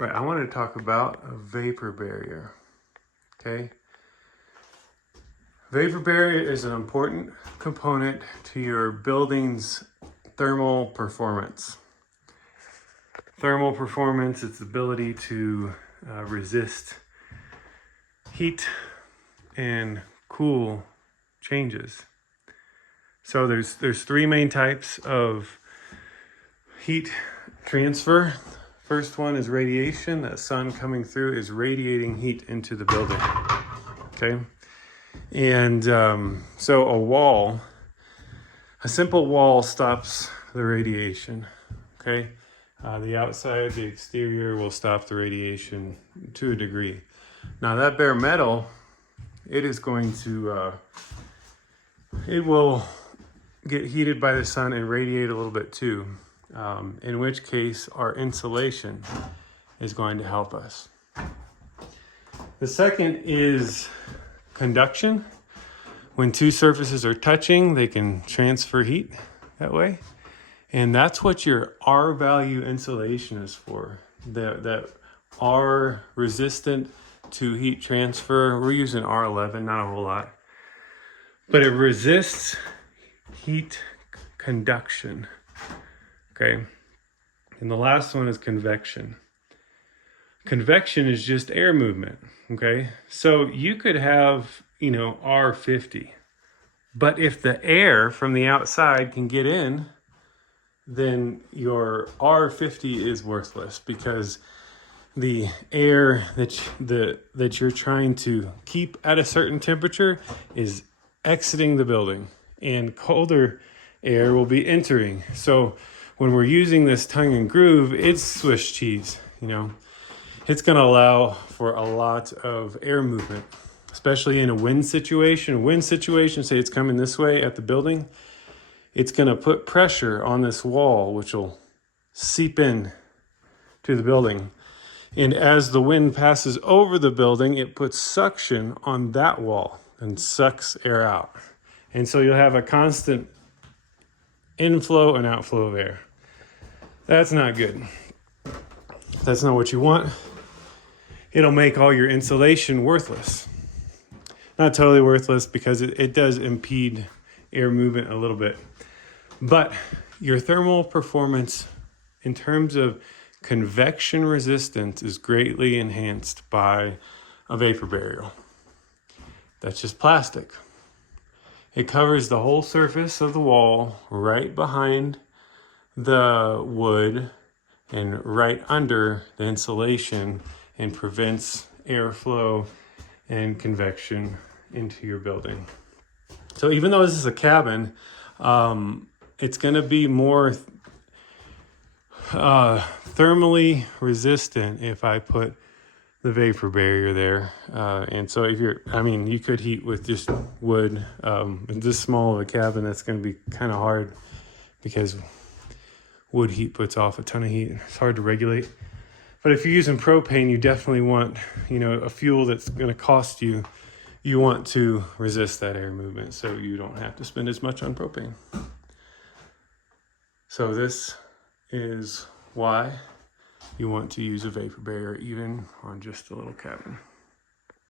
Right, I wanted to talk about a vapor barrier, okay? Vapor barrier is an important component to your building's thermal performance. Thermal performance, its ability to resist heat and cool changes. So there's three main types of heat transfer. First one is radiation. That sun coming through is radiating heat into the building, okay? And so a simple wall stops the radiation, okay? The outside, the exterior will stop the radiation to a degree. Now that bare metal, it is going to, it will get heated by the sun and radiate a little bit too. In which case our insulation is going to help us. The second is conduction. When two surfaces are touching, they can transfer heat that way. And that's what your R value insulation is for. That R resistant to heat transfer. We're using R11, not a whole lot. But it resists heat conduction. Okay, and the last one is convection. Convection is just air movement, okay? So you could have, R50, but if the air from the outside can get in, then your R50 is worthless because the air that you're trying to keep at a certain temperature is exiting the building, and colder air will be entering. So when we're using this tongue and groove, it's Swiss cheese, It's gonna allow for a lot of air movement, especially in a wind situation. Say it's coming this way at the building, it's gonna put pressure on this wall, which will seep in to the building. And as the wind passes over the building, it puts suction on that wall and sucks air out. And so you'll have a constant inflow and outflow of air. That's not good. That's not what you want. It'll make all your insulation worthless. Not totally worthless because it does impede air movement a little bit. But your thermal performance in terms of convection resistance is greatly enhanced by a vapor barrier. That's just plastic. It covers the whole surface of the wall right behind the wood and right under the insulation and prevents airflow and convection into your building. So even though this is a cabin, it's going to be more thermally resistant if I put the vapor barrier there. And so you could heat with just wood. In this small of a cabin, that's going to be kind of hard because wood heat puts off a ton of heat. It's hard to regulate. But if you're using propane, you definitely want, a fuel that's going to cost you. You want to resist that air movement so you don't have to spend as much on propane. So this is why you want to use a vapor barrier even on just a little cabin.